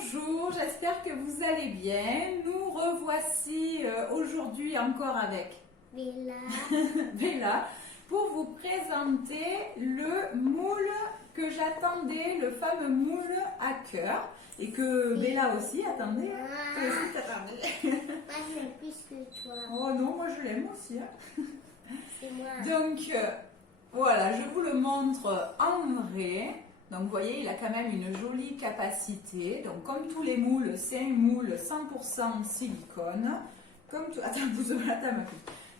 Bonjour, j'espère que vous allez bien. Nous revoici aujourd'hui encore avec Bella pour vous présenter le moule que j'attendais, le fameux moule à cœur et que Bella aussi attendait. Toi aussi t'attendais. Moi, je l'aime plus que toi. Oh non, moi je l'aime aussi. Hein. C'est moi. Donc voilà, je vous le montre en vrai. Donc vous voyez, il a quand même une jolie capacité. Donc comme tous les moules, c'est un moule 100% silicone. Attends,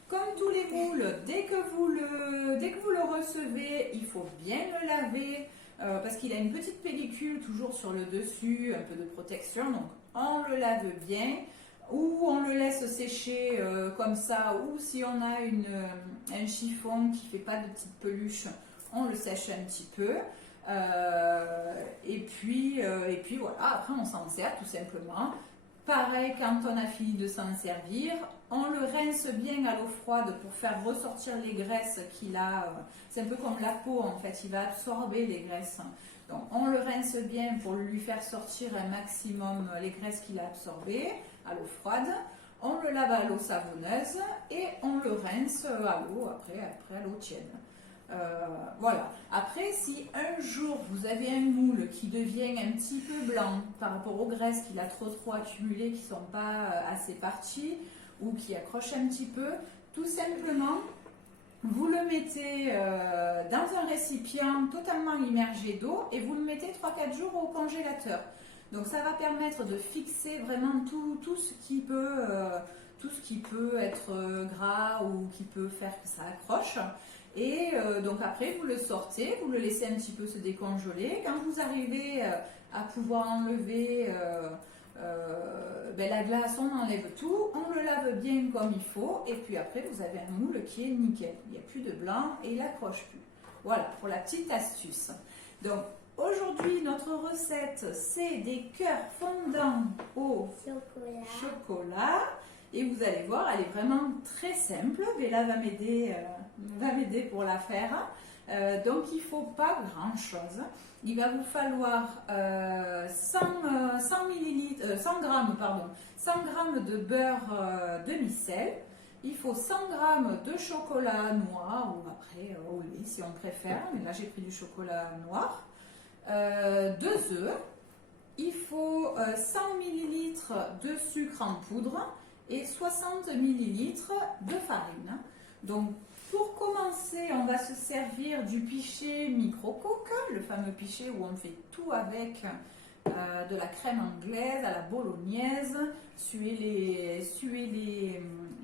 comme tous les moules, dès que vous le recevez, il faut bien le laver parce qu'il a une petite pellicule toujours sur le dessus, un peu de protection. Donc on le lave bien ou on le laisse sécher comme ça, ou si on a un chiffon qui ne fait pas de petites peluches, on le sèche un petit peu. Et puis voilà, après on s'en sert tout simplement. Pareil, quand on a fini de s'en servir, on le rince bien à l'eau froide pour faire ressortir les graisses qu'il a. C'est un peu comme la peau en fait, il va absorber les graisses. Donc on le rince bien pour lui faire sortir un maximum les graisses qu'il a absorbées à l'eau froide. On le lave à l'eau savonneuse et on le rince à l'eau après à l'eau tiède. Voilà. Après, si un jour vous avez un moule qui devient un petit peu blanc par rapport aux graisses qu'il a trop accumulées, qui ne sont pas assez parties ou qui accrochent un petit peu, tout simplement, vous le mettez dans un récipient totalement immergé d'eau et vous le mettez 3-4 jours au congélateur. Donc ça va permettre de fixer vraiment tout ce qui peut être gras ou qui peut faire que ça accroche. Et donc après vous le sortez, vous le laissez un petit peu se décongeler. Quand vous arrivez à pouvoir enlever la glace, on enlève tout, on le lave bien comme il faut et puis après vous avez un moule qui est nickel. Il n'y a plus de blanc et il n'accroche plus. Voilà pour la petite astuce. Donc aujourd'hui notre recette c'est des cœurs fondants au chocolat. Et vous allez voir, elle est vraiment très simple. Bella va m'aider pour la faire. Donc il ne faut pas grand chose. Il va vous falloir 100 grammes de beurre demi-sel. Il faut 100 grammes de chocolat noir ou après au lait si on préfère. Mais là j'ai pris du chocolat noir. 2 œufs. Il faut 100 ml de sucre en poudre et 60 ml de farine. Donc pour commencer, on va se servir du pichet micro-cook, le fameux pichet où on fait tout avec de la crème anglaise à la bolognaise, suer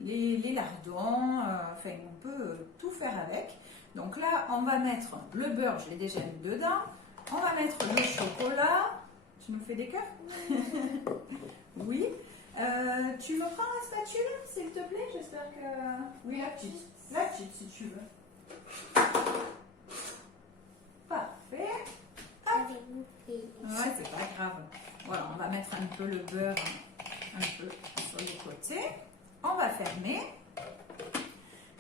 les lardons, enfin on peut tout faire avec. Donc là, on va mettre le beurre, je l'ai déjà mis dedans, on va mettre le chocolat. Tu me fais des cœurs? Oui. Tu me prends la spatule, s'il te plaît? J'espère que... Oui, la petite, si tu veux. Parfait. Ouais, c'est pas grave. Voilà, on va mettre un peu le beurre un peu sur les côtés. On va fermer.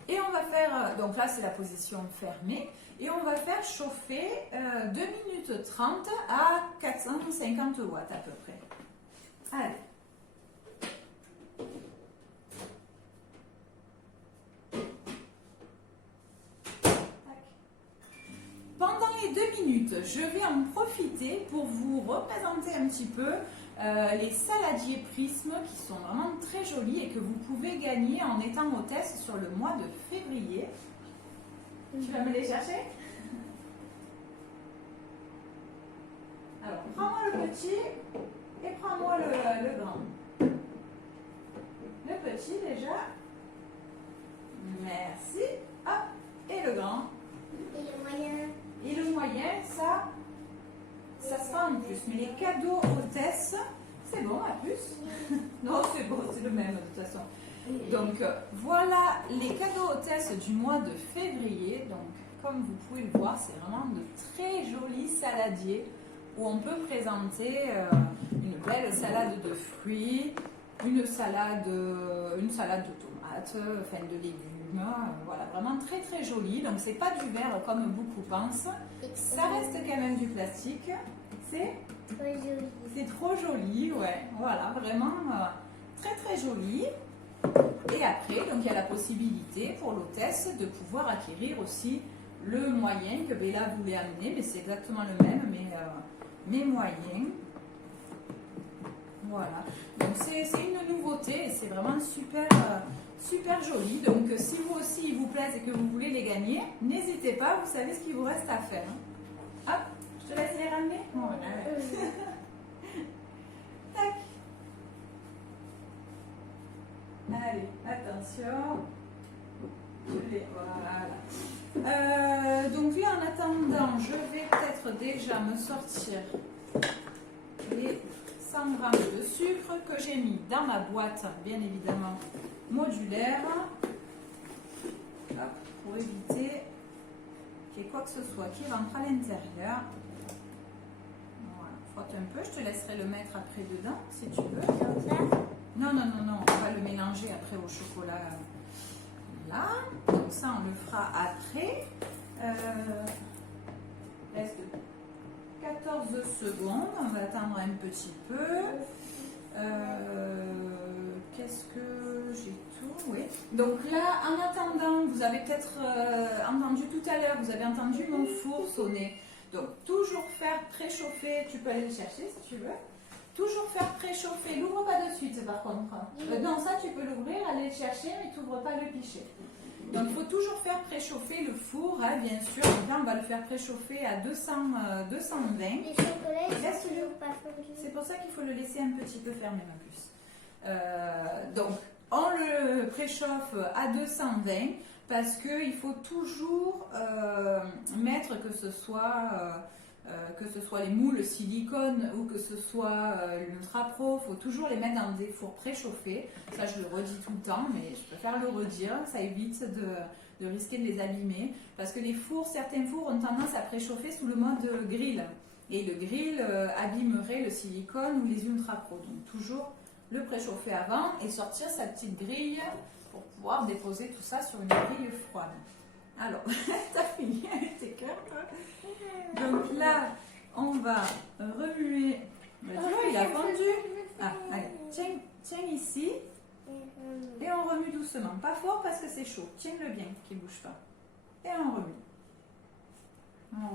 Et on va faire... Donc là, c'est la position fermée. Et on va faire chauffer 2 minutes 30 à 450 watts à peu près. Allez. Pendant les 2 minutes, je vais en profiter pour vous représenter un petit peu les saladiers Prisme qui sont vraiment très jolis et que vous pouvez gagner en étant hôtesse sur le mois de février. Tu vas me les chercher? Alors, prends-moi le petit et prends-moi le grand. Le petit déjà. Merci. Hop. Et le grand. Et le moyen. Et le moyen, ça sera en plus. Mais les cadeaux hôtesses, c'est bon à plus? Non, c'est bon, c'est le même de toute façon. Donc voilà les cadeaux hôtesses du mois de février. Donc comme vous pouvez le voir, c'est vraiment de très jolis saladiers où on peut présenter une belle salade de fruits, une salade de tomates, enfin de légumes, voilà, vraiment très très joli. Donc c'est pas du verre comme beaucoup pensent, ça reste quand même du plastique, c'est trop joli. C'est trop joli, ouais. Voilà, vraiment très très joli. Et après, donc il y a la possibilité pour l'hôtesse de pouvoir acquérir aussi le moyen que Bella voulait amener, mais c'est exactement le même, mais moyen. Voilà. Donc c'est une nouveauté et c'est vraiment super, super joli. Donc si vous aussi il vous plaise et que vous voulez les gagner, n'hésitez pas, vous savez ce qu'il vous reste à faire. Hop, je te laisse les ramener. Voilà. Tac. Allez, attention. Je les voilà. Donc là, en attendant, je vais peut-être déjà me sortir les 100 g de sucre que j'ai mis dans ma boîte, bien évidemment, modulaire. Hop, pour éviter qu'il y ait quoi que ce soit qui rentre à l'intérieur. Voilà, frotte un peu. Je te laisserai le mettre après dedans, si tu veux. Comme ça. Non, non, non, non, on va le mélanger après au chocolat. Là, donc ça on le fera après. Reste 14 secondes, on va attendre un petit peu. Qu'est-ce que j'ai tout? Oui. Donc là, en attendant, vous avez peut-être entendu tout à l'heure, vous avez entendu mon four sonner. Donc toujours faire préchauffer, tu peux aller le chercher si tu veux. Toujours faire préchauffer, l'ouvre pas de suite par contre. Non, ça tu peux l'ouvrir, aller le chercher, mais tu n'ouvres pas le pichet. Donc il faut toujours faire préchauffer le four, hein, bien sûr. Donc là on va le faire préchauffer à 220. Les chocolats, ils sont toujours pas fondus. C'est pour ça qu'il faut le laisser un petit peu fermé ma puce. Donc on le préchauffe à 220 parce qu'il faut toujours mettre que ce soit les moules silicone ou que ce soit l'Ultra Pro, il faut toujours les mettre dans des fours préchauffés. Ça, je le redis tout le temps, mais je préfère le redire. Ça évite de risquer de les abîmer. Parce que certains fours ont tendance à préchauffer sous le mode grill. Et le grill abîmerait le silicone ou les Ultra Pro. Donc, toujours le préchauffer avant et sortir sa petite grille pour pouvoir déposer tout ça sur une grille froide. Alors, t'as fini avec tes cœurs, toi? Donc là, on va remuer. Tu vois, il a fondu. Ah, allez, tiens ici. Et on remue doucement. Pas fort parce que c'est chaud. Tiens-le bien, qu'il ne bouge pas. Et on remue. On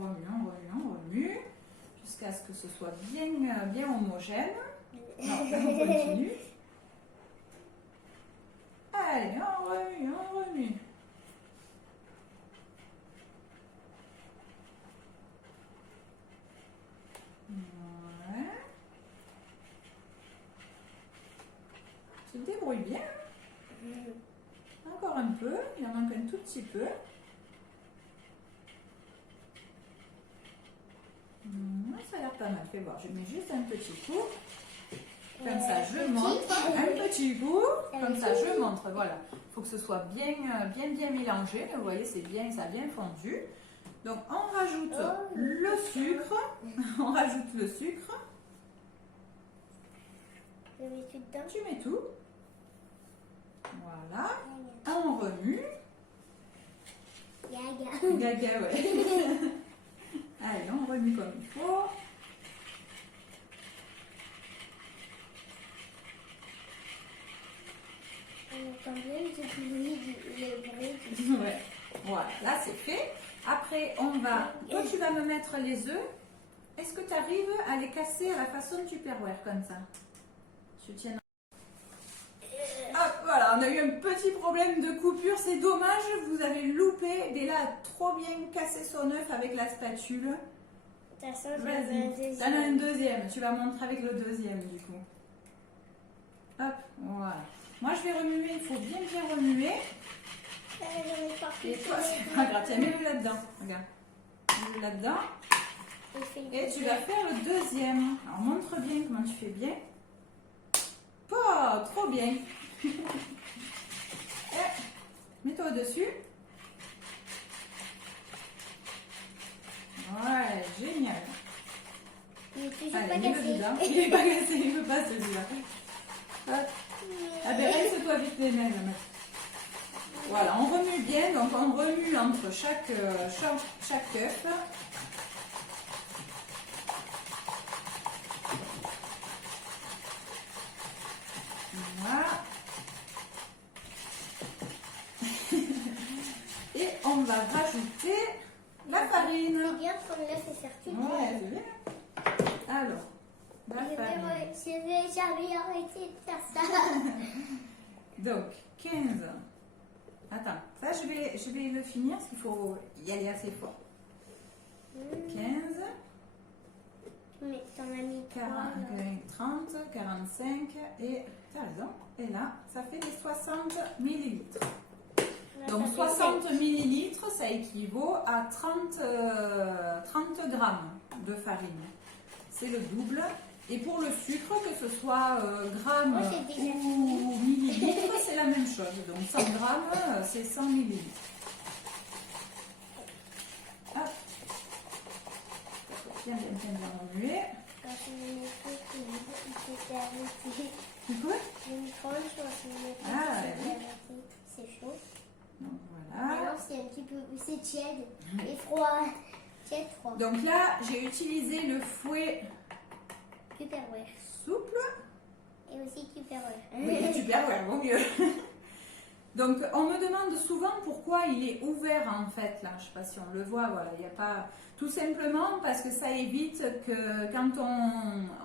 remue. Jusqu'à ce que ce soit bien homogène. Non, on continue. Allez, on remue. Ouais. Tu te débrouilles bien. Encore un peu, il en manque un tout petit peu. Ça a l'air pas mal. Fais voir, je mets juste un petit coup. Comme ça, je montre. Un petit coup. Comme ça, je montre. Voilà. Il faut que ce soit bien mélangé. Vous voyez, c'est bien, ça a bien fondu. Donc, on rajoute le sucre. On rajoute le sucre. Je mets tout dedans. Tu mets tout. Voilà. On remue. Gaga. Gaga, ouais. Allez, on remue comme il faut. On entend bien le bruit. Ouais. Voilà, là c'est fait. Après, on va... Toi, tu vas me mettre les œufs. Est-ce que tu arrives à les casser à la façon Tupperware, comme ça? Tu tiens... Hop, voilà, on a eu un petit problème de coupure. C'est dommage, vous avez loupé. Bella a trop bien cassé son œuf avec la spatule. De toute façon, Vas-y, t'en as un deuxième. Tu vas montrer avec le deuxième, du coup. Hop, voilà. Moi, je vais remuer. Il faut bien remuer. Et toi, c'est pas grave. Tiens, mets-le là-dedans. Regarde. Mets-le là-dedans. Et tu vas faire le deuxième. Alors, montre bien comment tu fais bien. Oh, trop bien. Mets-toi au-dessus. Ouais, génial. Il est toujours Allez, pas mets-le cassé. dedans. Il n'est pas cassé, il ne veut pas celui-là. Hop. Ah ben, rince-toi vite les mains, là, voilà, on remue bien, donc on remue entre chaque œuf. rajouter la farine. C'est bien qu'on laisse les certitudes. Ouais, c'est bien. Alors, la farine. Je vais jamais arrêter de faire ça. Donc, 15. Attends, ça je vais le finir parce qu'il faut y aller assez fort. 15, Mais t'en as mis 3. 30, 45 et t'as raison. Et là, ça fait les 60 millilitres. Donc 60 millilitres, ça équivaut à 30 grammes de farine. C'est le double. Et pour le sucre, que ce soit grammes Moi, j'ai déjà ou millilitres, c'est la même chose. Donc 100 grammes, c'est 100 millilitres. Hop. Bien remuer. Quand je me mets tout, il s'est arrêté. Tu peux? J'ai une tranche, quand je me mets tout, Ah, il s'est oui. arrêté. C'est chaud. Donc voilà. Alors, c'est un petit peu... C'est tiède et froid. Tiède, froid. Donc là, j'ai utilisé le fouet Tupperware. souple. Et aussi Tupperware. Oui, super, ouais, vaut mieux. Donc, on me demande souvent pourquoi il est ouvert en fait, là. Je ne sais pas si on le voit, voilà, il n'y a pas... Tout simplement parce que ça évite que quand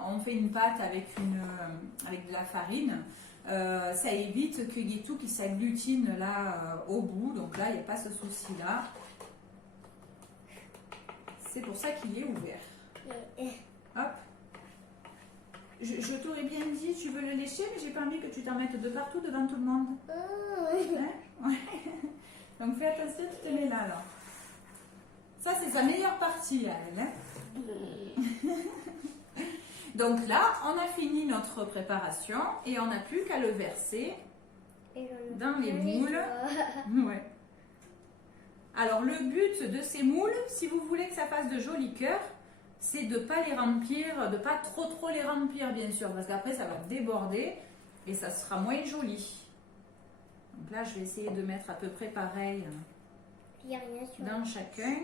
on fait une pâte avec de la farine, ça évite qu'il y ait tout qui s'agglutine là au bout. Donc là, il n'y a pas ce souci-là. C'est pour ça qu'il est ouvert. Hop. Je t'aurais bien dit, tu veux le lécher, mais j'ai pas envie que tu t'en mettes de partout devant tout le monde. Hein? Ouais. Donc fais attention, tu te mets là, alors. Ça, c'est sa meilleure partie, à elle. Hein? Donc là, on a fini notre préparation et on n'a plus qu'à le verser dans les moules. Ouais. Alors, le but de ces moules, si vous voulez que ça fasse de jolis cœurs, c'est de ne pas les remplir, de ne pas trop les remplir, bien sûr, parce qu'après, ça va déborder et ça sera moins joli. Donc là, je vais essayer de mettre à peu près pareil dans chacun.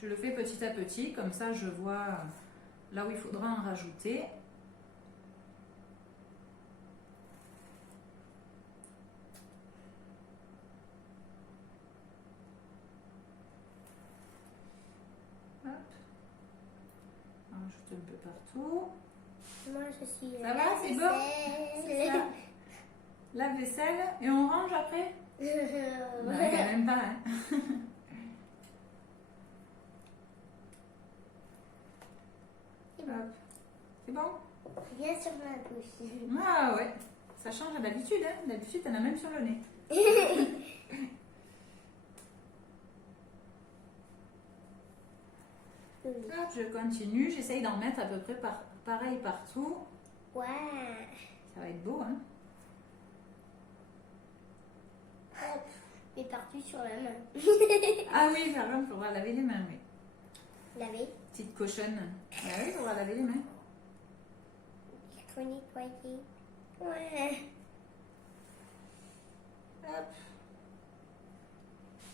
Je le fais petit à petit, comme ça, je vois là où il faudra en rajouter. Hop. On rajoute un peu partout. Moi, je suis... Ça va, c'est bon? C'est ça. La vaisselle. Et on range après? Ouais, quand même pas. Hein. Hop. C'est bon? Bien sur ma bouche. Ah ouais. Ça change d'habitude. Hein. D'habitude, t'en as même sur le nez. Hop, je continue. J'essaye d'en mettre à peu près pareil partout. Ouais. Ça va être beau, hein? Hop. Et partout sur la main. Ah oui, par exemple, il faudra laver les mains, oui. Laver. Petite cochonne. Ah oui, il faudra laver les mains. Il faut nettoyer. Ouais. Hop.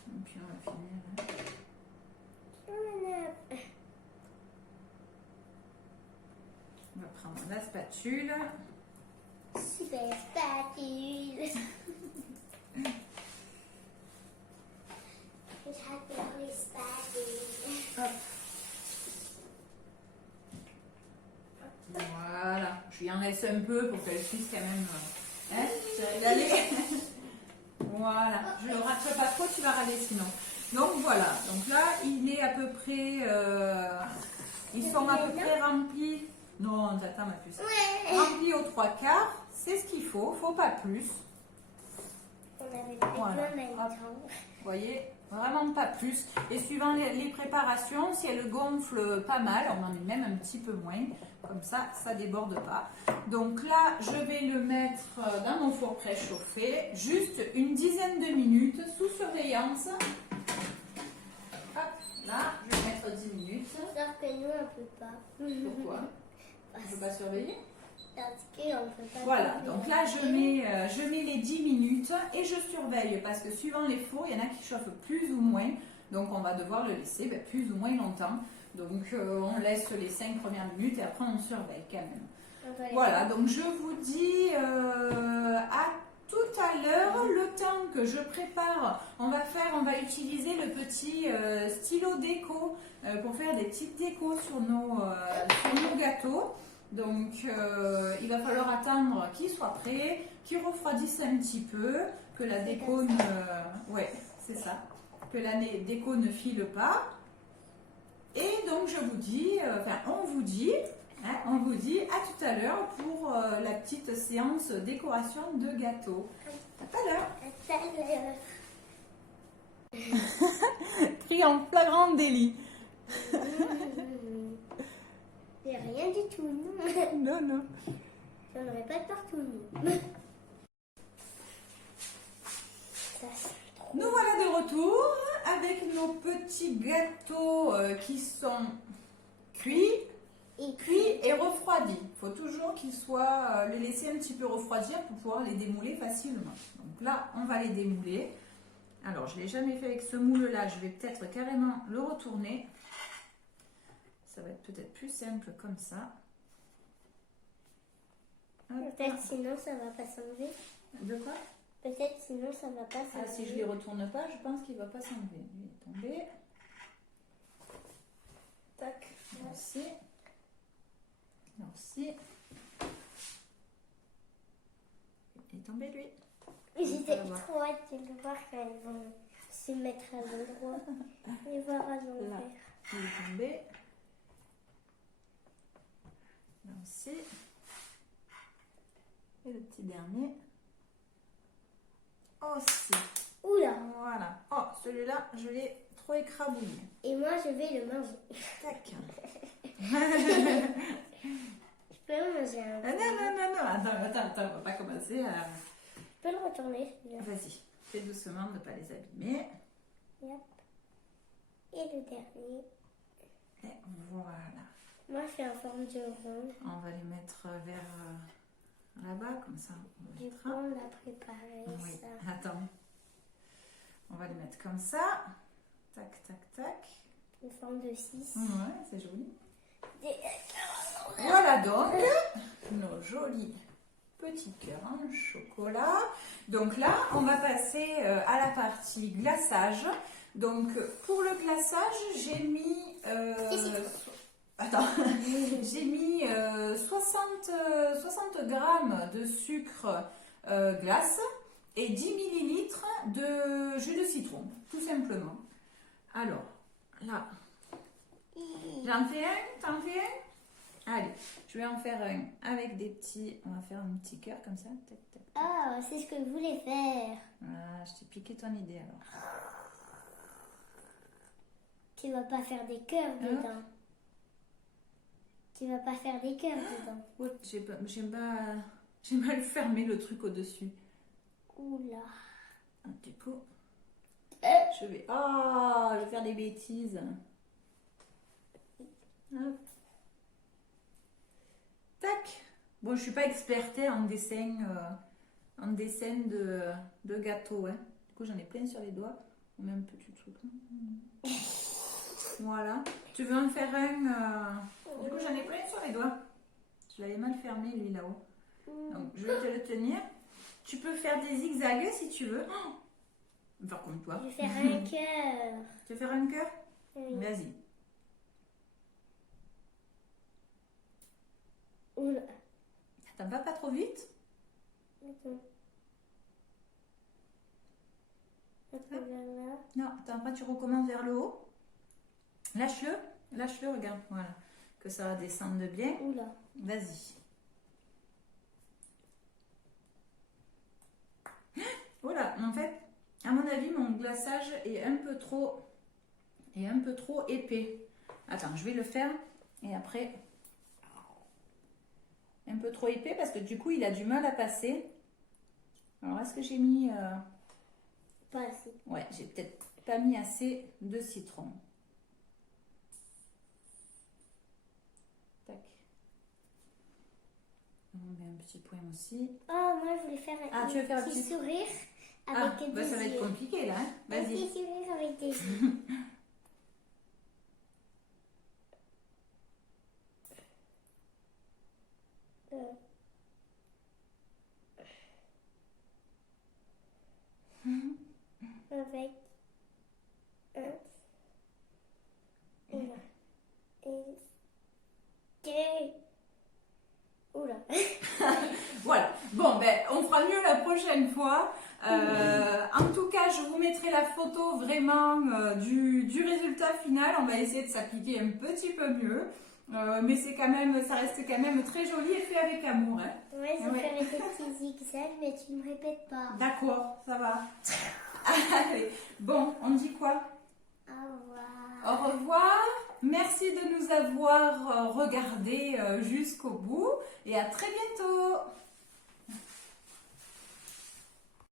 Et puis on va finir. Hein. On va prendre la spatule. Super spatule. J'adore les spatules. Hop. Voilà. Je lui en laisse un peu pour qu'elle puisse quand même. Hein, tu vas régaler. Voilà. Je le rate pas trop, tu vas râler sinon. Donc voilà. Donc là, il est à peu près. Ils sont à peu près remplis. Non, j'attends ma puce. Ouais. Remplis aux 3/4. C'est ce qu'il faut. Faut pas plus. On avait Voilà. plein Hop. Vous voyez, vraiment pas plus. Et suivant les préparations, si elle gonfle pas mal, on en met même un petit peu moins. Comme ça, ça déborde pas. Donc là, je vais le mettre dans mon four préchauffé, juste une dizaine de minutes sous surveillance. Hop, là, je vais mettre 10 minutes. Sauf que nous, on peut pas. Pourquoi? On ne peut pas surveiller? Parce qu'on peut pas. Voilà, donc là je mets les 10 minutes et je surveille parce que suivant les fours, il y en a qui chauffent plus ou moins, donc on va devoir le laisser plus ou moins longtemps. Donc on laisse les 5 premières minutes et après on surveille quand même. Voilà, donc je vous dis à tout à l'heure, le temps que je prépare, on va utiliser le petit stylo déco pour faire des petites décos sur nos gâteaux. Donc, il va falloir attendre qu'il soit prêt, qu'il refroidisse un petit peu, que la déco ne... Ouais, c'est ça. Que la déco ne file pas. Et donc, je vous dis, on vous dit à tout à l'heure pour la petite séance décoration de gâteau. À tout à l'heure. À tout à l'heure. Pris en flagrant délit. C'est rien du tout, non. Non, non. J'en aurais pas de partout, non. Ça, c'est trop. Nous voilà de retour avec nos petits gâteaux qui sont cuits et refroidis. Il faut toujours qu'ils soient, les laisser un petit peu refroidir pour pouvoir les démouler facilement. Donc là, on va les démouler. Alors, je ne l'ai jamais fait avec ce moule-là. Je vais peut-être carrément le retourner. Ça va être peut-être plus simple comme ça. Hop. Peut-être sinon ça va pas s'enlever. De quoi? Peut-être sinon ça va pas s'enlever. Ah, si je ne les retourne pas, je pense qu'il ne va pas s'enlever. Lui est tombé. Tac, là aussi. Là aussi. Il est tombé lui. J'étais trop hâte de voir quand elles vont se mettre à l'endroit et voir à l'envers. Là, il est tombé. Là aussi. Et le petit dernier. Aussi. Oula! Voilà. Oh, celui-là, je l'ai trop écrabouillé. Et moi je vais le manger. Tac. Je peux le manger un peu. Ah, non. Attends, on va pas commencer à... Je peux le retourner celui-là. Vas-y, fais doucement de ne pas les abîmer. Yep. Et le dernier. Et voilà. Moi je fais en forme de rond. On va les mettre vers là-bas, comme ça. On Du mettra. coup on l'a préparé Oui, ça. attends. On va les mettre comme ça. Tac, tac, tac. Une forme de 6. Ouais, c'est joli. Voilà donc nos jolis petits cœurs en chocolat. Donc là, on va passer à la partie glaçage. Donc pour le glaçage, j'ai mis... Attends, j'ai mis 60 grammes de sucre glace et 10 millilitres de jus de citron, tout simplement. Alors, là, j'en fais un, t'en fais un? Allez, je vais en faire un avec des petits... On va faire un petit cœur comme ça. Tac, tac, tac. Ah, c'est ce que je voulais faire. Ah, je t'ai piqué ton idée alors. Tu vas pas faire des cœurs dedans. Tu vas pas faire des cœurs dedans. Oh, j'ai mal fermé le truc au-dessus. Oula. Du coup, je vais faire des bêtises. Hop. Tac. Bon, je suis pas experte en dessin de gâteau. Hein. Du coup, j'en ai plein sur les doigts. Même un petit truc. Voilà. Tu veux en faire un Du coup, j'en ai plein sur les doigts. Je l'avais mal fermé, lui, là-haut. Donc, je vais te le tenir. Tu peux faire des zigzags si tu veux. Faire comme toi. Je vais faire un cœur. Tu veux faire un cœur? Oui. Vas-y. Oula. T'en vas pas trop vite? Attends. Attends, là. Non, attends, après tu recommences vers le haut. Lâche-le, regarde. Voilà. Que ça va descendre bien. Oula. Vas-y. Voilà, en fait, à mon avis, mon glaçage est un peu trop épais. Attends, je vais le faire et après, un peu trop épais parce que du coup, il a du mal à passer. Alors, est-ce que j'ai mis... Pas assez. Ouais, j'ai peut-être pas mis assez de citron. Tac. On met un petit point aussi. Oh, moi je voulais faire tu veux faire un petit petit sourire avec des ça va être yeux. compliqué là. Hein. Un Vas-y. petit sourire avec des yeux. avec un... Oula. Et... Oula. Voilà. Bon, ben, on fera mieux la prochaine fois. En tout cas, je vous mettrai la photo vraiment du résultat final. On va essayer de s'appliquer un petit peu mieux. Mais c'est quand même, ça reste quand même très joli et fait avec amour. Hein. Ouais, je vais faire des petits zigzags, mais tu ne me répètes pas. D'accord, ça va. Allez, bon, on dit quoi? Au revoir. Au revoir. Merci de nous avoir regardés jusqu'au bout et à très bientôt.